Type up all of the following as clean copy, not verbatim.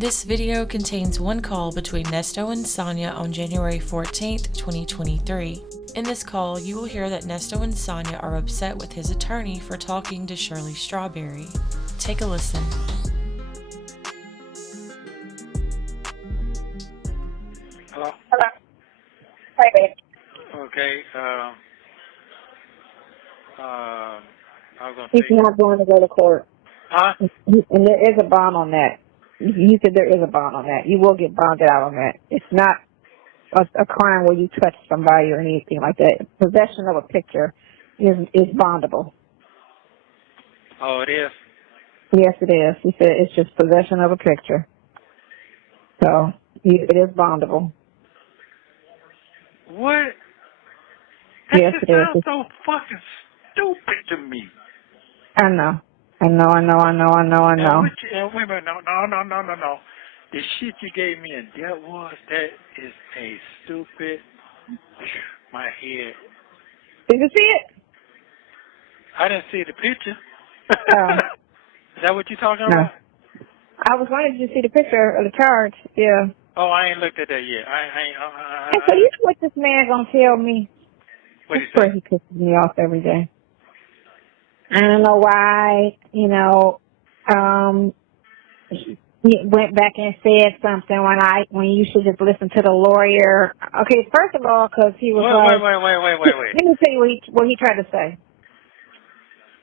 This video contains one call between Nesto and Sonya on January 14th, 2023. In this call, you will hear that Nesto and Sonya are upset with his attorney for talking to Shirley Strawberry. Take a listen. Hello? Hello. Hi, babe. Okay, I was going to He's say... not going to go to court. Huh? And there is a bond on that. You said there is a bond on that. You will get bonded out on that. It's not a crime where you touch somebody or anything like that. Possession of a picture is bondable. Oh, it is? Yes, it is. He said it's just possession of a picture. So it is bondable. What? That Yes, just it is. sounds so fucking stupid to me. I know. Wait a minute, no. The shit you gave me in that is a stupid... My head. Did you see it? I didn't see the picture. Oh. Is that what you're talking No. about? I was wondering, did you see the picture of the charge? Yeah. Oh, I ain't looked at that yet. And so you know what this man gonna tell me? What do you That's say? where he pisses me off every day. I don't know why, he went back and said something when you should just listen to the lawyer. Okay, first of all, because he was Wait. Let me tell you what he tried to say.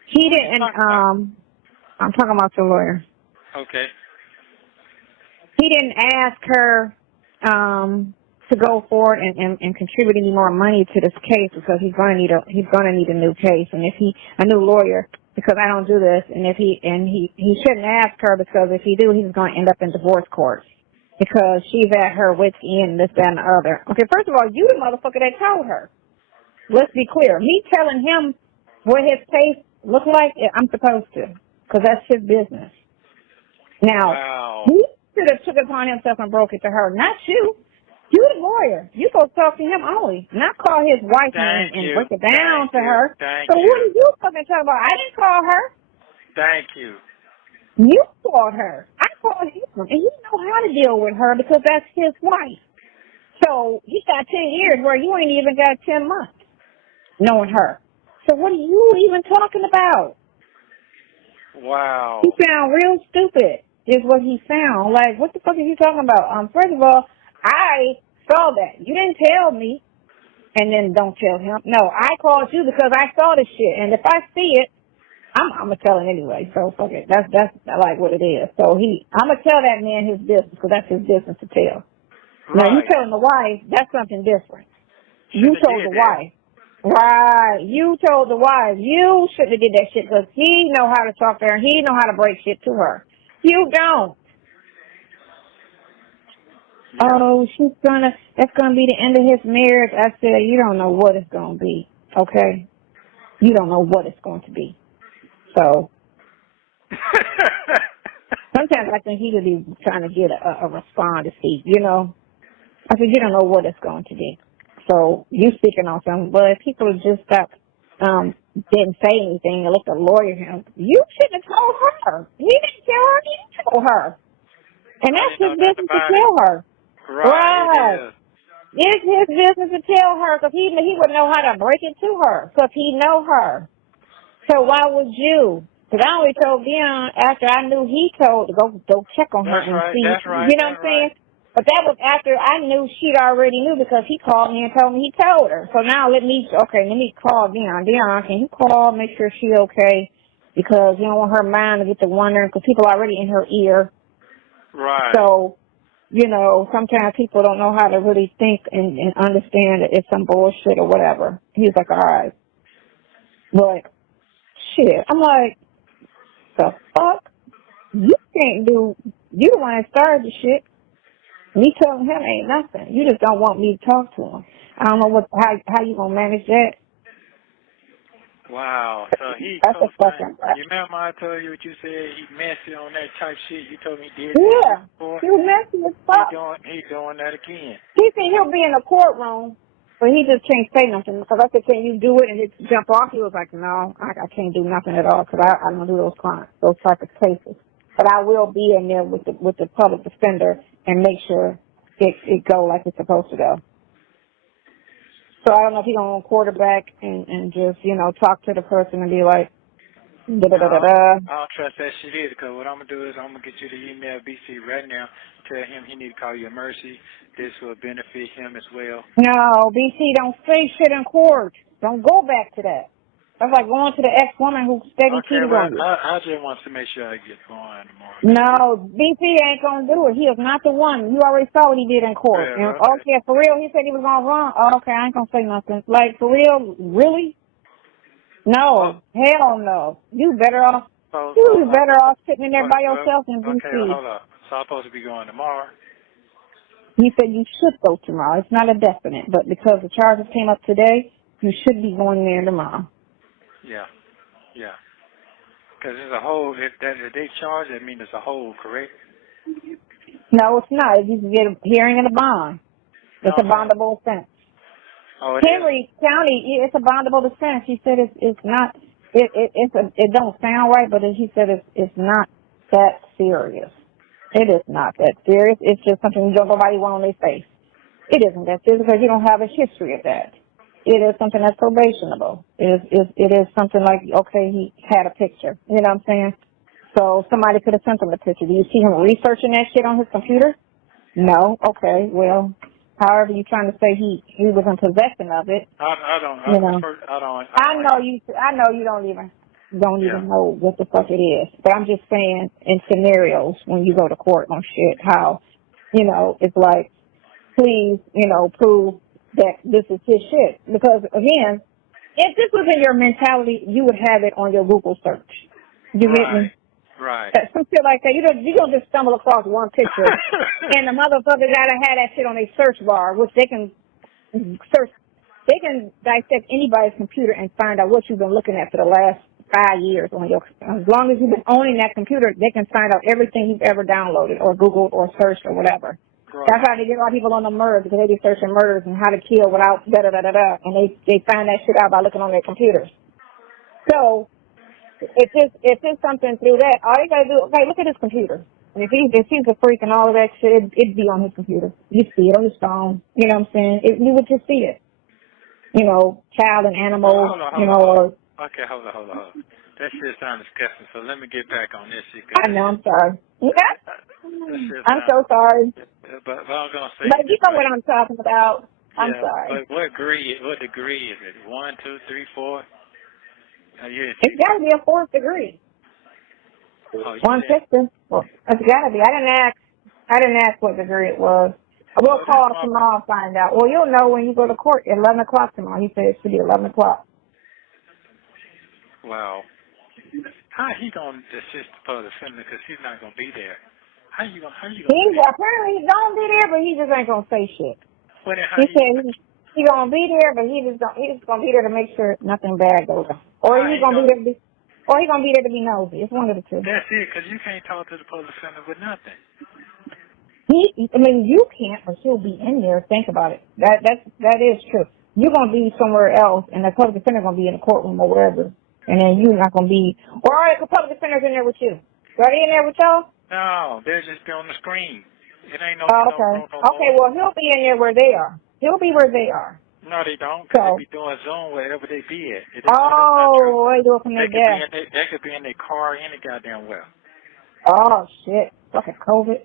He didn't, I'm talking about the lawyer. Okay. He didn't ask her to go forward and contribute any more money to this case because he's gonna need a new case, and if a new lawyer, because I don't do this, and he shouldn't ask her, because if he do, he's gonna end up in divorce court because she's at her wit's end, this, that, and the other. Okay, first of all, you the motherfucker that told her. Let's be clear. Me telling him what his case looked like, I'm supposed to, because that's his business. Now, wow. He should have took it upon himself and broke it to her, not you. You the lawyer. You go talk to him only, not call his wife and break it down to her. So what are you fucking talking about? I didn't call her. Thank you. You called her. I called him, and he know how to deal with her because that's his wife. So he got 10 years where you ain't even got 10 months knowing her. So what are you even talking about? Wow. He sound real stupid is what he sound. Like, what the fuck are you talking about? First of all, I saw that. You didn't tell me, and then don't tell him. No, I called you because I saw the shit, and if I see it, I'm gonna tell him anyway. So fuck it. That's like what it is. So I'm gonna tell that man his business because that's his business to tell. Right. Now you telling the wife, that's something different. You told the wife. Right. You told the wife. You shouldn't have did that shit because he know how to talk to her. He know how to break shit to her. You don't. Oh, that's gonna be the end of his marriage. I said, you don't know what it's gonna be, okay? You don't know what it's going to be. So, sometimes I think he could be trying to get a response to see, I said, you don't know what it's going to be. So, you speaking on something, but if people just stop, didn't say anything and let the lawyer him, you shouldn't have told her. He didn't tell her, he told her. And that's his business to tell her. Right. It's his business to tell her because he would know how to break it to her because he know her. So why would you? Because I only told Dion after I knew he told to go check on her and see. That's right. You know what I'm saying? But that was after I knew she'd already knew because he called me and told me he told her. So now let me call Dion. Dion, can you call, make sure she's okay? Because you don't want her mind to get to wondering because people are already in her ear. Right. So, sometimes people don't know how to really think and understand that it's some bullshit or whatever. He's like, all right. But, shit. I'm like, the fuck? You the one that started the shit. Me telling him ain't nothing. You just don't want me to talk to him. I don't know how you gonna manage that. Wow. So That's a fucking you remember I told you what you said? He messy on that type shit. You told me he did yeah. that before. He was messy as fuck. He doing that again. He said he'll be in the courtroom, but he just can't say nothing. Because I said, can you do it and just jump off? He was like, no, I can't do nothing at all because I don't do those type of cases. But I will be in there with the public defender and make sure it go like it's supposed to go. So I don't know if you're going to quarterback and just, talk to the person and be like, da-da-da-da-da. I don't trust that shit either, because what I'm going to do is I'm going to get you the email BC right now, tell him he need to call you a mercy. This will benefit him as well. No, BC, don't say shit in court. Don't go back to that. That's like going to the ex-woman who steady cheated on you. I just want to make sure I get going tomorrow. No, BC ain't going to do it. He is not the one. You already saw what he did in court. Yeah, And, okay, for real, he said he was going to run. Oh, okay, I ain't going to say nothing. Like, for real, really? No, hell no. You better off. You better off sitting in there by yourself than BC. Okay, hold up. So I'm supposed to be going tomorrow? He said you should go tomorrow. It's not a definite, but because the charges came up today, you should be going there tomorrow. Yeah. Because there's a whole, if they charge, that means it's a whole, correct? No, it's not. You can get a hearing and a bond. It's a bondable offense. Oh, Henry County, it's a bondable offense. He said it's not. It don't sound right, but he said it's not that serious. It is not that serious. It's just something nobody want on their face. It isn't that serious because you don't have a history of that. It is something that's probationable. It is something like, okay, he had a picture. You know what I'm saying? So somebody could have sent him the picture. Do you see him researching that shit on his computer? No. Okay. Well, however you're trying to say he was in possession of it. I know you don't even know what the fuck it is. But I'm just saying in scenarios when you go to court on shit, how, it's like, please, prove that this is his shit. Because again, if this was in your mentality, you would have it on your Google search. You get me? Right. Some shit like that. You don't just stumble across one picture and the motherfucker gotta have that shit on a search bar, which they can search. They can dissect anybody's computer and find out what you've been looking at for the last 5 years on your. As long as you've been owning that computer, they can find out everything you've ever downloaded or Googled or searched or whatever. Right. That's how they get a lot of people on the murders, because they be searching murders and how to kill without da-da-da-da-da, and they find that shit out by looking on their computers. So, if it's something through that, all you gotta do, okay, look at his computer. And if he's a freak and all of that shit, it'd be on his computer. You see it on his phone. You know what I'm saying? You would just see it. Child and animals, Okay, hold on. That shit sounds disgusting, so let me get back on this shit. I know, I'm sorry. I'm so sorry. But I'm going to say... But you know what I'm talking about. I'm sorry. But what degree is it? 1, 2, 3, 4? It's got to be a 4th degree. Oh, 1/5. Well, it's got to be. I didn't ask what degree it was. We'll call tomorrow and find out. Well, you'll know when you go to court at 11 o'clock tomorrow. He said it should be 11 o'clock. Wow. How he going to assist the public defender because he's not going to be there? How you going to apparently he's going to be there, but he just ain't going to say shit. He said he's going to be there, but he's just going to be there to make sure nothing bad goes on. Or he's going to be there to be nosy. It's one of the two. That's it, because you can't talk to the public defender with nothing. You can't, but he'll be in there. Think about it. That is true. You're going to be somewhere else, and the public defender going to be in the courtroom or wherever, and then you're not going to be. Or are the public defenders in there with you? Are they in there with y'all? No, they're just on the screen. It ain't no. Oh, okay. Okay, well, he'll be in there where they are. He'll be where they are. No, they don't. Cause they be doing Zoom wherever they be at. They do it from their desk. They could be in their car any goddamn well. Oh, shit. Fucking COVID.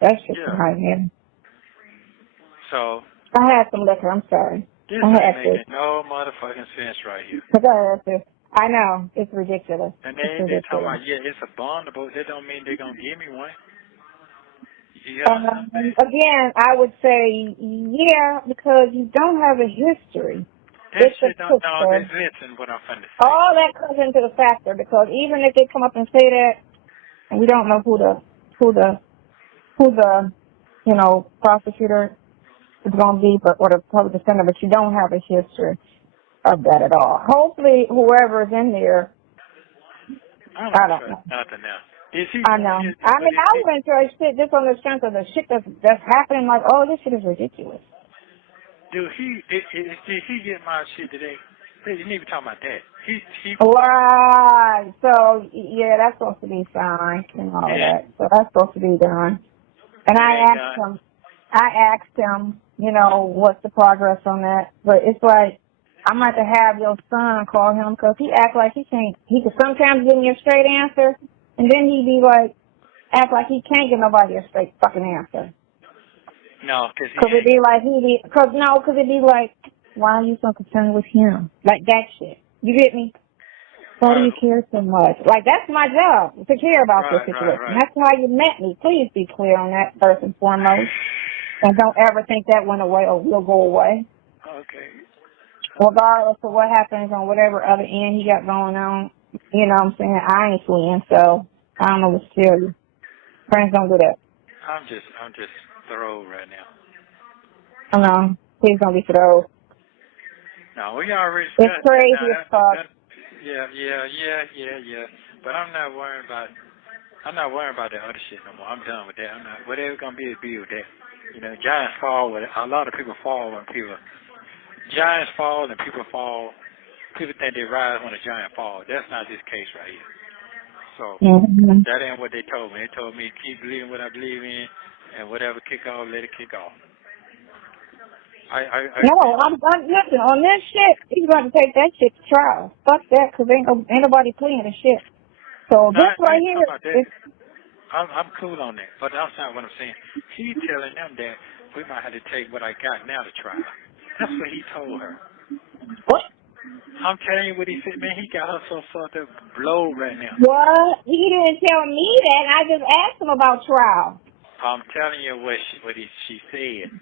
That's just right, man. So. I had some liquor. I'm sorry. This ain't making no motherfucking sense right here. I know. It's ridiculous. And they talking about, it's a bondable. That don't mean they're going to give me one. Again, I would say, because you don't have a history. That's what I'm trying to say. All that comes into the factor, because even if they come up and say that, and we don't know who the prosecutor is going to be, or the public defender, but you don't have a history of that at all. Hopefully, whoever is in there, I don't know. Nothing else. I know. I went through shit just on the strength of the shit that's happening. Like, this shit is ridiculous. Did he get my shit today? You need to be talking about that. He. Right. So, yeah, that's supposed to be signed and all of that. So that's supposed to be done. And I asked him, you know, what's the progress on that. But it's like, I might have to have your son call him because he act like he can't. He could sometimes give me a straight answer, and then he be like, act like he can't give nobody a straight fucking answer. No, because it'd be like because it'd be like, why are you so concerned with him? Like that shit. You get me? Why do you care so much? Like that's my job to care about this situation. Right. That's how you met me. Please be clear on that first and foremost, and don't ever think that went away or will go away. Okay. Regardless of what happens on whatever other end he got going on, you know what I'm saying? I ain't fleeing, so I don't know what to tell you. Friends don't do that. I'm just thrown right now. I know. Please don't be thrown. No, we already. It's crazy as fuck. Yeah. But I'm not worrying about the other shit no more. I'm done with that. Whatever's gonna be with that. You know, giants fall with it. A lot of people fall when giants fall and people fall. People think they rise when a giant falls. That's not this case right here. So that ain't what they told me. They told me keep believing what I believe in, and whatever kick off, let it kick off. Listen, on this shit, he's about to take that shit to trial. Fuck that, because ain't nobody cleaning the shit. So this right here, I'm cool on that, but that's not what I'm saying. He's telling them that we might have to take what I got now to trial. That's what he told her. What? I'm telling you what he said, man. He got her so fucked up, blow right now. What? He didn't tell me that. I just asked him about trial. I'm telling you what she said.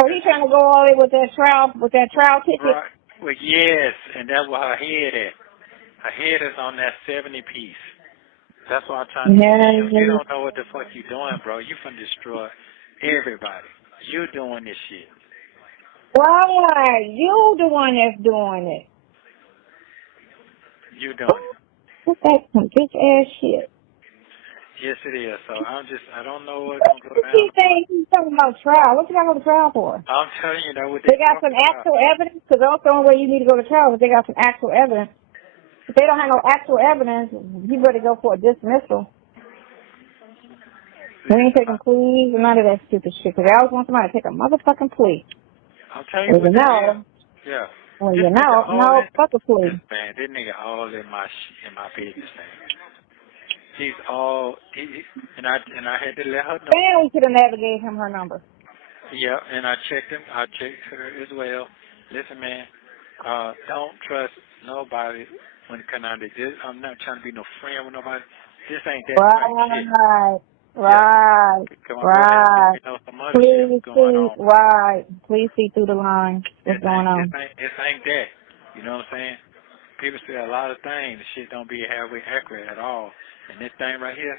So he's trying to go all the way with that trial ticket? Right. Well, yes, and that's where her head at. Her head is on that 70 piece. That's what I'm trying to tell you. You don't know what the fuck you doing, bro. You finna destroy everybody. You doing this shit. Right. You the one that's doing it. You doing it. What's that some bitch ass shit? Yes, it is. So I don't know what's going to go down. He's talking about trial. What you got to go to trial for? I'm telling you, what they got some actual evidence, because that's the only way you need to go to trial is they got some actual evidence. If they don't have no actual evidence, you better go for a dismissal. We ain't taking pleas and none of that stupid shit, because I always want somebody to take a motherfucking plea. I'll tell you what that is. Yeah. Well, no, fuck a plea. Man, this nigga all in my business, man. He's and I had to let her know. And we could have never gave him her number. Yeah, and I checked him. I checked her as well. Listen, man, don't trust nobody when it comes down to this. I'm not trying to be no friend with nobody. This ain't that type shit. Right. Come on, you know some other shit going on. Right. Please see through the line. What's going on? This ain't that. You know what I'm saying? People say a lot of things. The shit don't be halfway accurate at all. And this thing right here,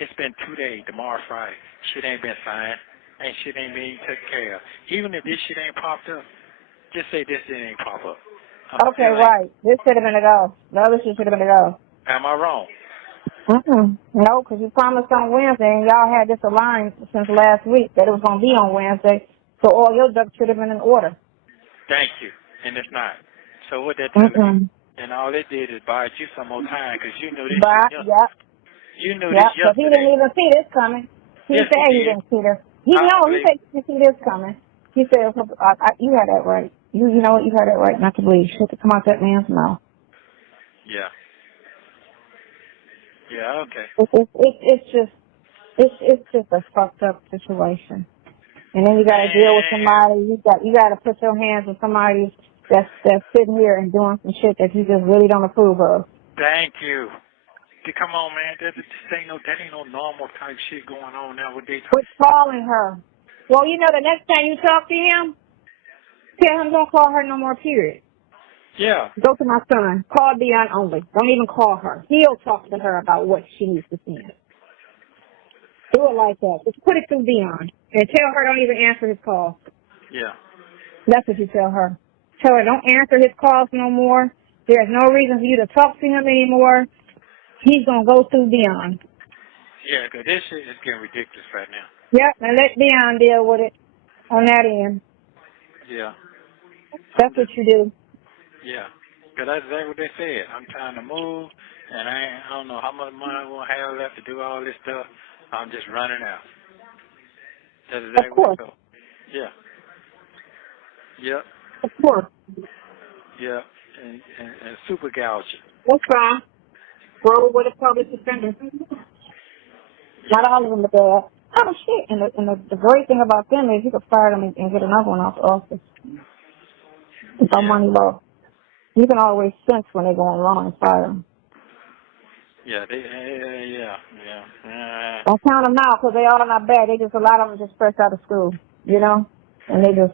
it's been 2 days. Tomorrow, Friday. Shit ain't been signed. Shit ain't being taken care of. Even if this shit ain't popped up, just say this shit ain't pop up. Okay, right. This should have been a go. The other shit should have been a go. Am I wrong? No, because you promised on Wednesday, and y'all had this aligned since last week that it was going to be on Wednesday, so all your ducks should have been in order. Thank you. And it's not. So what that tells me, and all it did is buy you some more time, because you knew this shit. Yep. You knew this yesterday. But he didn't even see this coming. He said he didn't see this. He said he didn't see this coming. He said, you had that right. You know what? You had that right not to believe shit to come out that man's mouth. Yeah. Yeah, okay. It's just a fucked up situation. And then you got to deal with somebody. You got to put your hands on somebody that's sitting here and doing some shit that you just really don't approve of. Thank you. Come on, man. That ain't no normal type shit going on nowadays. Quit calling her. Well, you know, the next time you talk to him, tell him don't call her no more, period. Yeah. Go to my son. Call Dion only. Don't even call her. He'll talk to her about what she needs to send. Do it like that. Just put it through Dion. And tell her don't even answer his calls. Yeah. That's what you tell her. Tell her don't answer his calls no more. There's no reason for you to talk to him anymore. He's going to go through Dion. Yeah, because this shit is getting ridiculous right now. Yep, and let Dion deal with it on that end. Yeah. That's what you do. Yeah. Because that's exactly what they said. I'm trying to move, and I don't know how much money I'm going to have left to do all this stuff. I'm just running out. That's Of exactly what course. they told. Yeah. Yep. Of course. Yeah. And super gouging. That's fine. Roll with a public defender. Not all of them are bad. Oh, shit. And the great thing about them is you can fire them and get another one off the office. No money lost. You can always sense when they're going wrong and fire them. Yeah. Don't count them out because they all not bad. They just, a lot of them just fresh out of school, you know? And they, you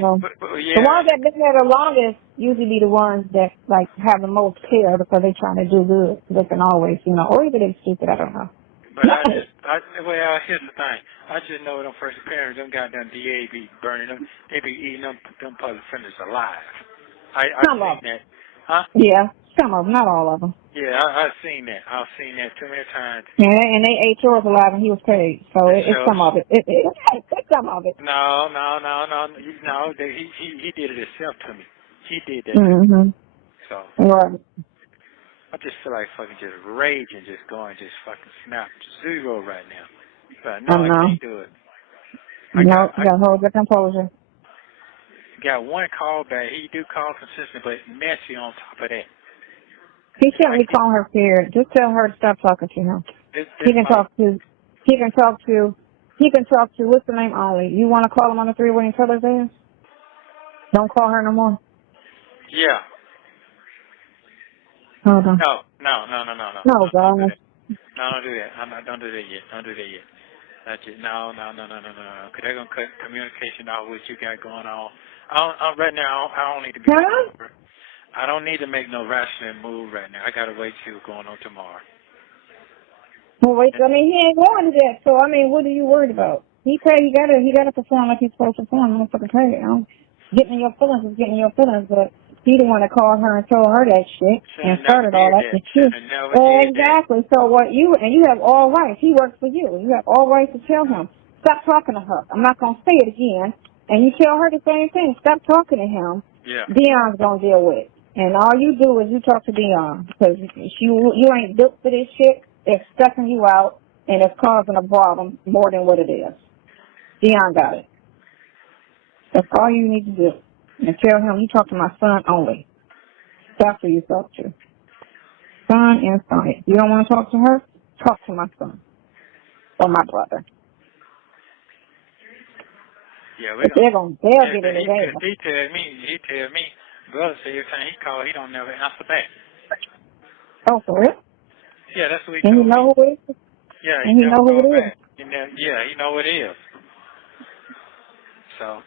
know. The ones that been there the longest usually be the ones that, like, have the most care because they're trying to do good. They can always, you know, or either they're stupid, I don't know. But here's the thing. I just know them first parents, them goddamn DA be burning them. They be eating them public defenders alive. I've seen that. Huh? Yeah, some of them, not all of them. Yeah, I've seen that. I've seen that too many times. Yeah, and they ate yours alive and he was paid. So it's some of it. It's some of it. No. He did it himself to me. He did that. Mm-hmm. So. Right. I just feel like fucking just rage and just going, just fucking snap zero right now. But no, I can't do it. You got to hold your composure. Got one call back. He do call consistent, but messy on top of that. He shouldn't be calling her scared. Just tell her to stop talking to him. He can talk to, what's the name, Ollie? You want to call him on the three-way and tell his ass? Don't call her no more. Yeah. Hold on. No. No, God. No, don't do that. Don't do that yet. Don't do that yet. That's it. No. Because they're going to cut communication out what you got going on. Right now, I don't need to be... I don't need to make no rational move right now. I got to wait till what's going on tomorrow. Well, wait, I mean, he ain't going to that, so, I mean, what are you worried about? He gotta perform like he's supposed to perform. Motherfucker, you know? Getting in your feelings is getting in your feelings, but he the one that called her and told her that shit and started all that shit. Exactly. So you have all rights. He works for you. You have all rights to tell him, stop talking to her. I'm not going to say it again. And you tell her the same thing. Stop talking to him. Yeah. Dion's going to deal with it. And all you do is you talk to Dion because you ain't built for this shit. It's stressing you out and it's causing a problem more than what it is. Dion got it. That's all you need to do. And tell him you talk to my son only. That's who you talk to. Son and Sonya. You don't want to talk to her? Talk to my son. Or my brother. Yeah, they'll get it today. He tell me, brother said every time he call, he don't never answer back. Oh, for real? Yeah, that's what he told me. And you know who it is? Yeah, he know who it is. He know who it is. So.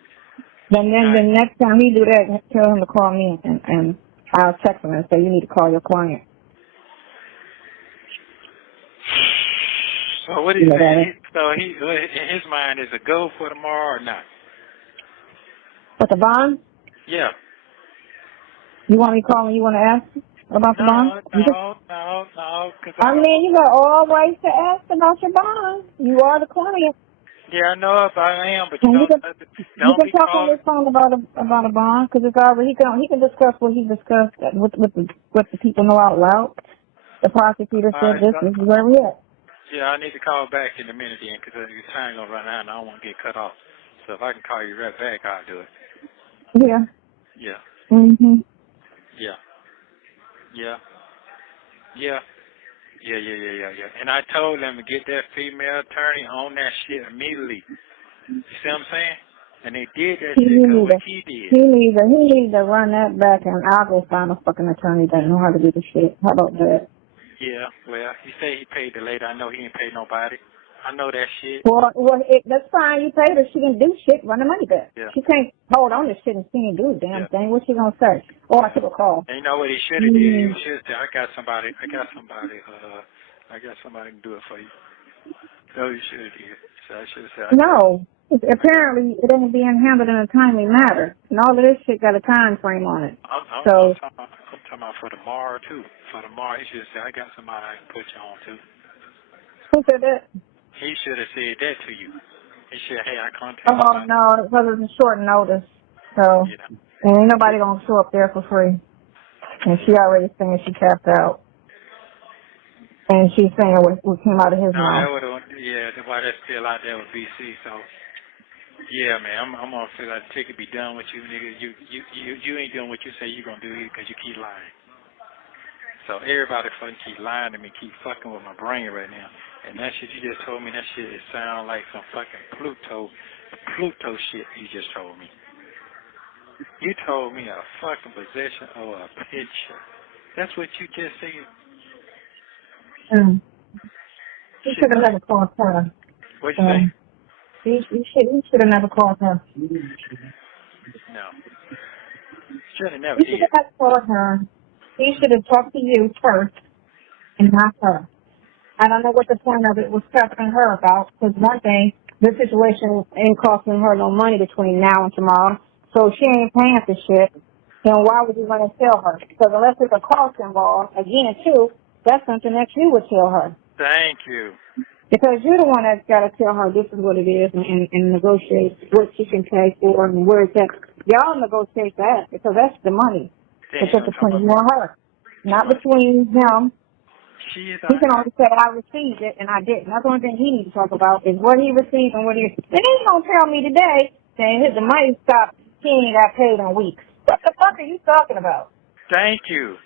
Then next time he do that, tell him to call me and I'll text him and say you need to call your client. So what do you say? So he in his mind is a go for tomorrow or not? What, the bond? Yeah. You want me to call him? You want to ask about the bond? No. I mean, you got all rights to ask about your bond. You are the client. Yeah, I know if I am, but you can talk on this phone about a bond because it's already he can discuss what he discussed with the people know out loud. The prosecutor said this is where we at. Yeah, I need to call back in a minute then because your time gonna run out and I don't want to get cut off. So if I can call you right back, I'll do it. Yeah. Yeah. Mhm. Yeah. And I told them to get that female attorney on that shit immediately. You see what I'm saying? And they did that shit because what he did. He needs to run that back and I'll go find a fucking attorney that know how to do the shit. How about that? Yeah, well, he said he paid the lady. I know he ain't paid nobody. I know that shit. Well, that's fine. You paid her. She can do shit. Run the money back. Yeah. She can't hold on to shit and she ain't do a damn thing. What's she gonna say? Oh, I took a call. And you know what he should have did? He should have said, I got somebody who can do it for you. So he should have did. So I should have said. No. Apparently, it ain't being handled in a timely manner. And all of this shit got a time frame on it. I'm talking about for tomorrow, too. For tomorrow, he should have said, I got somebody I can put you on to. Who said that? He should have said that to you. He should have, hey, I contacted you. Oh, no, because it's a short notice. So. And ain't nobody gonna show up there for free. And she already saying she tapped out. And she's saying what came out of his mouth. That's why that's still out there with BC. So, yeah, man, I'm gonna feel like the ticket be done with you, nigga. You ain't doing what you say you gonna do because you keep lying. So everybody fucking keep lying to me, keep fucking with my brain right now. And that shit you just told me, that shit it sound like some fucking Pluto shit you just told me. You told me a fucking possession or a picture. That's what you just said. You should have never called her. What'd you say? You should have never called her. No. Should have never You should have never called her. He should have talked to you first and not her. I don't know what the point of it was pestering her about, because one thing, this situation ain't costing her no money between now and tomorrow, so if she ain't paying for shit, then why would you want to tell her? Because unless there's a cost involved, again, too, that's something that you would tell her. Thank you. Because you're the one that's got to tell her this is what it is and negotiate what she can pay for and where it's at. Y'all negotiate that because that's the money. It's just between you and her, not between him. He can only say, I received it and I didn't. That's the only thing he needs to talk about is what he received and what he... Then he's going to tell me today saying the money stopped, he ain't got paid in weeks. What the fuck are you talking about? Thank you.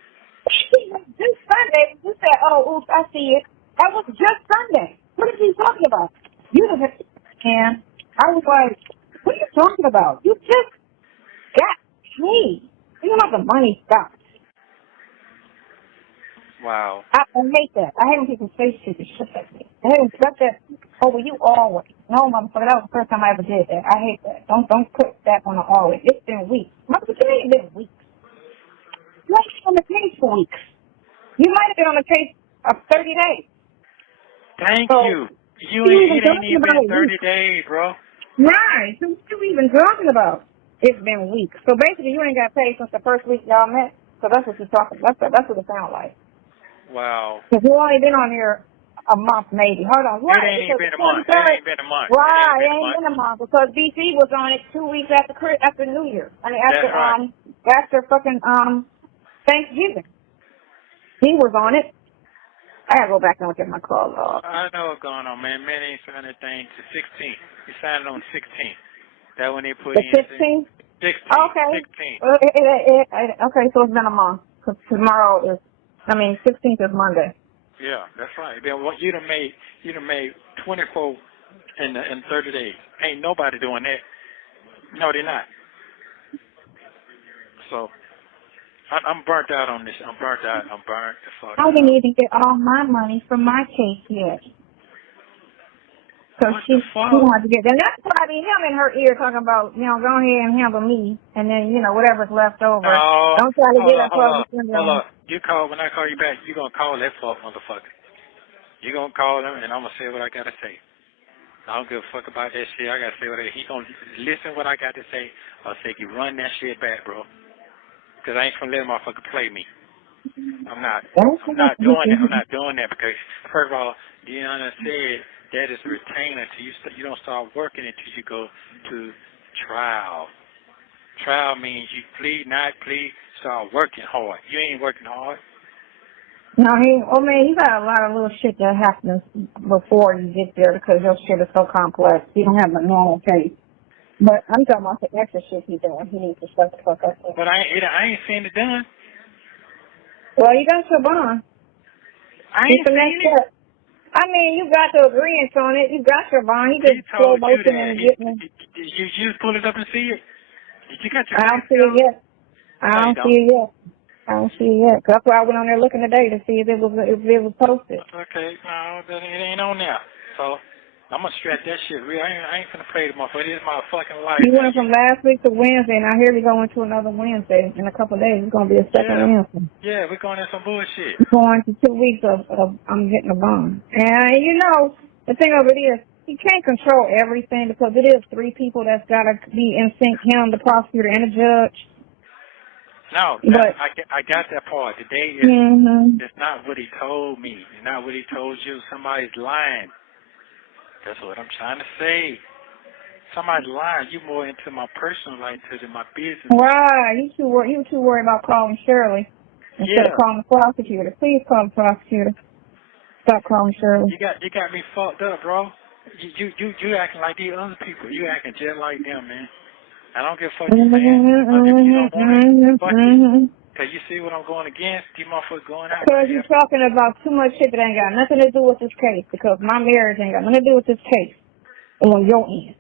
Just Sunday, you said, oh, oops, I see it. That was just Sunday. What are you talking about? And I was like, what are you talking about? You just got paid. You know the money stopped. Wow. I hate that. I hate when people say shit like that. I hate when stuff that, oh, well, you always. No, motherfucker, that was the first time I ever did that. I hate that. Don't put that on the always. It's been weeks. Motherfucker, it ain't been weeks. You ain't been on the case for weeks. You might have been on the case of 30 days. Thank you. It ain't even been 30 days, bro. Right. So what you even talking about? It's been weeks. So basically, you ain't got paid since the first week y'all met. So that's what you're talking. That's what it sounds like. Wow. Because you only been on here a month, maybe. Hold on. Right. It ain't been a month. It ain't been a month. Right. It ain't been a month because BC was on it 2 weeks after New Year. I mean, after fucking Thanksgiving. He was on it. I gotta go back and look at my call log. I know what's going on, man. Man ain't signed that thing to 16. He signed it on 16. That when they put the in 16? 16. Okay. 16. Okay, so it's been a month. Because tomorrow is, 16th is Monday. Yeah, that's right. Then what you done made 24 in 30 days. Ain't nobody doing that. No, they're not. So I'm burnt out on this. I'm burnt out. I'm burnt the fuck out. I didn't even get all my money from my case yet. So she wanted to get that. That's probably him in her ear talking about, go ahead and handle me, and then, whatever's left over. No, don't try to get us over. Hold on. When I call you back, you're going to call that fuck motherfucker. You're going to call him, and I'm going to say what I got to say. I don't give a fuck about that shit. I got to say what he going to listen what I got to say, or say, you run that shit back, bro. Because I ain't going to let a motherfucker play me. I'm not doing that. I'm not doing that because, first of all, Deanna said that is a retainer until you don't start working until you go to trial. Trial means you plead, not plead, start working hard. You ain't working hard. No, he got a lot of little shit that happens before you get there because your shit is so complex. You don't have a normal case. But I'm talking about the extra shit he's doing. He needs to shut the fuck up. But I ain't seen it done. Well, you got your bond. I ain't seen it. You got the agreement on it. You got your bond. He just slow motion and getting it. You just pull it up and see it? You got your I don't see it yet. I don't see it yet. That's why I went on there looking today to see if it was posted. Okay, no, it ain't on there. So I'm gonna stretch that shit real. I ain't gonna play the motherfucker. This is my fucking life. You went from last week to Wednesday, and I hear we're going to another Wednesday in a couple of days. It's gonna be a second Wednesday. Yeah, we're going in some bullshit. We're going to 2 weeks of I'm getting a bond. And the thing of it is, you can't control everything because it is 3 people that's gotta be in sync: him, the prosecutor, and the judge. No, I got that part. Today is it's not what he told me. It's not what he told you. Somebody's lying. That's what I'm trying to say. somebody lying. You more into my personal life than my business. Why? You too worried about calling Shirley instead of calling the prosecutor. Please call the prosecutor. Stop calling Shirley. You got me fucked up, bro. You acting like these other people. You acting just like them, man. I don't give a fuck you saying. If you don't want it, fuck it. Cause you see what I'm going against? These motherfuckers going out. Because you're talking about too much shit that ain't got nothing to do with this case. Because my marriage ain't got nothing to do with this case. On your end.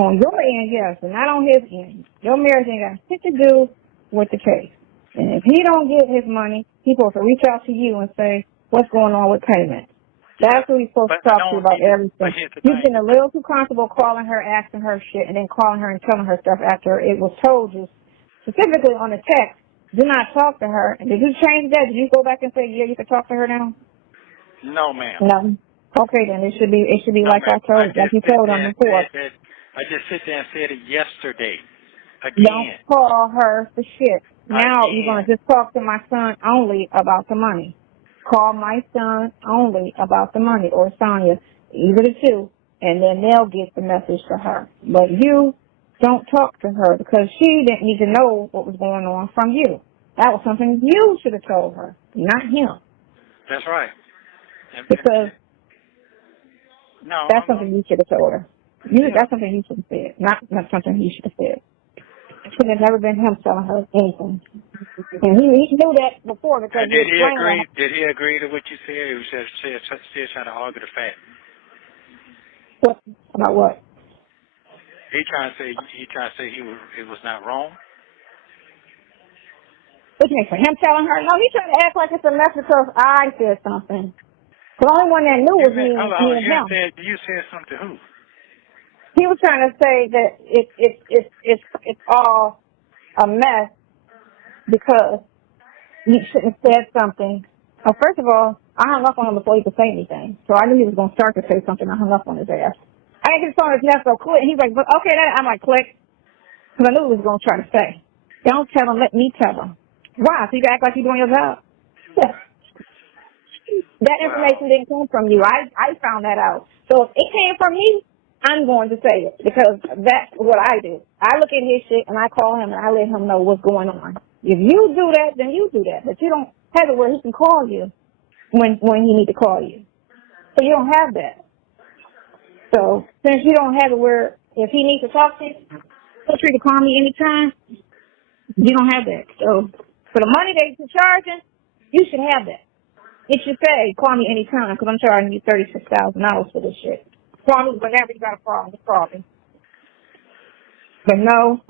On your end, yes, but not on his end. Your marriage ain't got shit to do with the case. And if he don't get his money, he's supposed to reach out to you and say, what's going on with payments? That's what he's supposed to talk to you about everything. You've been a little too comfortable calling her, asking her shit, and then calling her and telling her stuff after it was told you, specifically on the text, do not talk to her. And did you change that? Did you go back and say, yeah, you can talk to her now? No, ma'am. No. Okay, then it should be no, like I told, like you told on the report. I just sit there and said it yesterday. Again. Don't call her for shit. Now Again. you're going to just talk to my son only about the money. Call my son only about the money, or Sonya, either the two, and then they'll get the message to her. But you don't talk to her because she didn't need to know what was going on from you. That was something you should have told her, not him. That's right. Because that's something you should have told her. That's something you should have said, not something he should have said. It should have never been him telling her anything. And he knew that before because did he agree? Did he agree to what you said? He was still trying to argue the fact. What about what? He trying to say he was not wrong. What do you mean for him telling her? No, he's trying to act like it's a mess because I said something. The only one that knew was me and him. You said something to who? He was trying to say that it's all a mess because you shouldn't have said something. Well, first of all, I hung up on him before he could say anything. So I knew he was going to start to say something. I hung up on his ass. I didn't get on his Nesto, quit. And he's like, okay, I'm like, click. Because I knew he was going to try to say. Don't tell him, let me tell him. Why? So you can act like you're doing your job? Yeah. That information didn't come from you. I found that out. So if it came from me, I'm going to say it because that's what I do. I look at his shit and I call him and I let him know what's going on. If you do that, then you do that. But you don't have it where he can call you when he need to call you. So you don't have that. So since you don't have it where if he needs to talk to you, feel free to call me anytime. You don't have that. So for the money that you're charging, you should have that. It should say, call me anytime because I'm charging you $36,000 for this shit. Call me whenever you got a problem. Just call me. But no,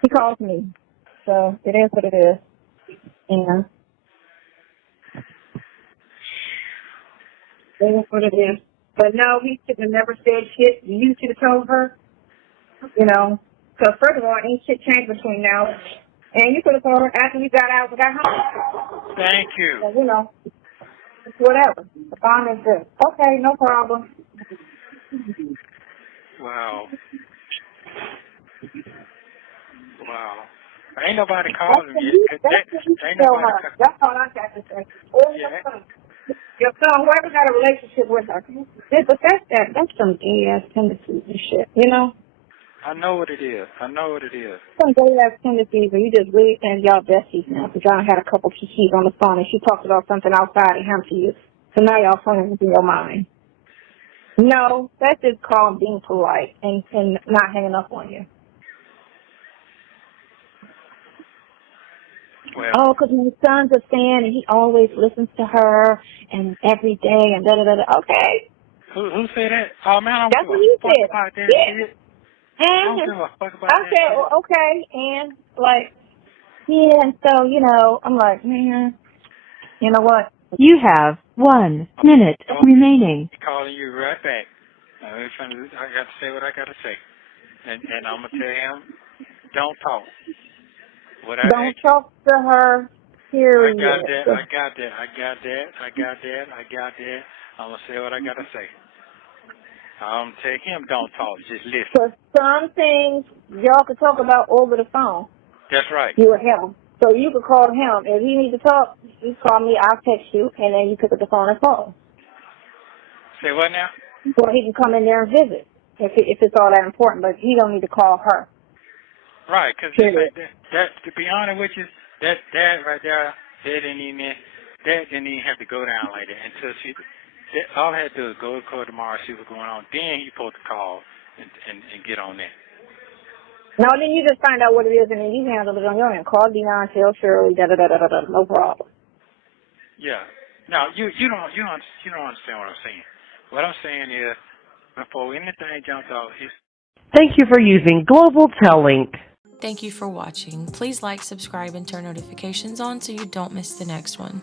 he calls me. So it is what it is. And it is what it is. But no, he should have never said shit. You should have told her. You know, because first of all, ain't shit changed between now and you could have told her after you got out and got home. Thank you. So, you know, it's whatever. The bond is good. Okay, no problem. Wow. Ain't nobody calling you. Ain't nobody calling. That's all I got to say. Your son, whoever got a relationship with her. But that's some gay-ass tendencies and shit, you know? I know what it is. Some gay-ass tendencies where you just really think y'all besties now because y'all had a couple kikis on the phone and she talked about something outside of him to you. So now y'all friends in your mind. No, that's just called being polite and not hanging up on you. Well, because my son's a fan and he always listens to her and every day and da-da-da-da. Okay. Who said that? Oh, man, that's what you said. Yeah. I don't give a fuck about that. I said, well, okay, and like, yeah, and so, you know, I'm like, man, you know what? You have 1 minute remaining. Calling you right back. I got to say what I got to say. And I'm going to tell him, don't talk. Don't talk to her, period. I got that. I'm going to say what I got to say. I'm going to tell him, don't talk. Just listen. So some things y'all could talk about over the phone. That's right. You and him. So you could call him. If he needs to talk, you call me, I'll text you, and then you pick up the phone and call. Say what now? Well, he can come in there and visit if it's all that important, but he don't need to call her. Right, because that, to be honest with you, that right there, that didn't even have to go down like that until all I had to do was go to court tomorrow, see what's going on. Then he's supposed to call and get on that. No, then you just find out what it is, and then you handle it on your end. Call Dion, tell Shirley, da-da-da-da-da, no problem. Yeah. No, you don't understand what I'm saying. What I'm saying is, before anything jumps off, Thank you for using Global Tellink. Thank you for watching. Please like, subscribe, and turn notifications on so you don't miss the next one.